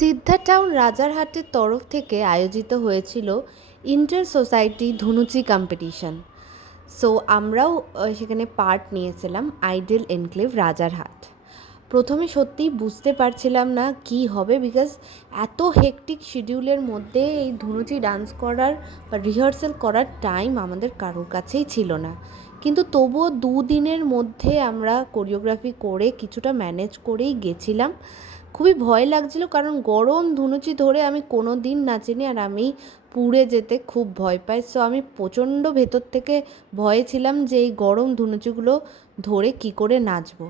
সিদ্ধা town রাজারহাটের তরফ থেকে আয়োজিত হয়েছিল ইন্টার সোসাইটি ধুনুচি কম্পিটিশন। সো আমরাও সেখানে পার্ট নিয়েছিলাম আইডেল এনক্লেভ রাজারহাট। প্রথমে সত্যিই বুঝতে পারছিলাম না কি হবে, বিকজ এত হেকটিক শিডিউলের মধ্যে এই ধুনুচি ডান্স করার বা রিহার্সাল করার টাইম আমাদের কারোর কাছেই ছিল না। কিন্তু তবুও 2 দিনের মধ্যে আমরা কোরিওগ্রাফি করে কিছুটা ম্যানেজ করেই গেছিলাম। খুবই ভয় লাগছিল, কারণ গরম ধুনুচি ধরে আমি কোনো দিন নাচিনি, আর আমি পুড়ে যেতে খুব ভয় পাই। সো আমি প্রচণ্ড ভেতর থেকে ভয়ে ছিলাম যে এই গরম ধুনুচিগুলো ধরে কি করে নাচবো।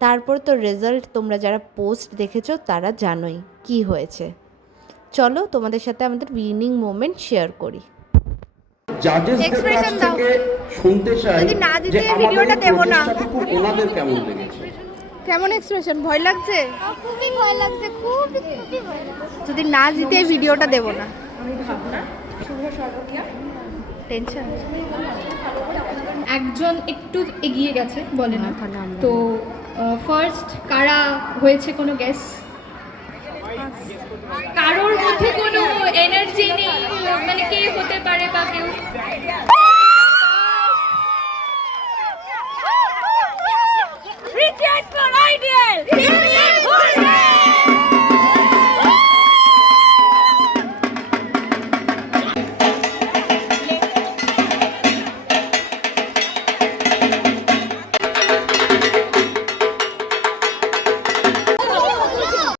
তারপর তো রেজাল্ট তোমরা যারা পোস্ট দেখেছো তারা জানোই কি হয়েছে। চলো তোমাদের সাথে আমাদের উইনিং মোমেন্ট শেয়ার করি। জাজেসদের কাছ থেকে শুনতে চাই যে ভিডিওটা দেব না, ওনাদের কেমন লেগেছে? কেমন এক্সপ্রেশন? ভয় লাগছে? খুবই ভয় লাগছে, খুবই ভয় লাগছে। যদি না জিতে ভিডিওটা দেব না। টেনশন একজন একটু এগিয়ে গেছে বলে না, তো ফার্স্ট কারা হয়েছে কোনো গেস? কারোর মধ্যে কোনো এনার্জি নেই, মানে কে হতে পারে বা কেউ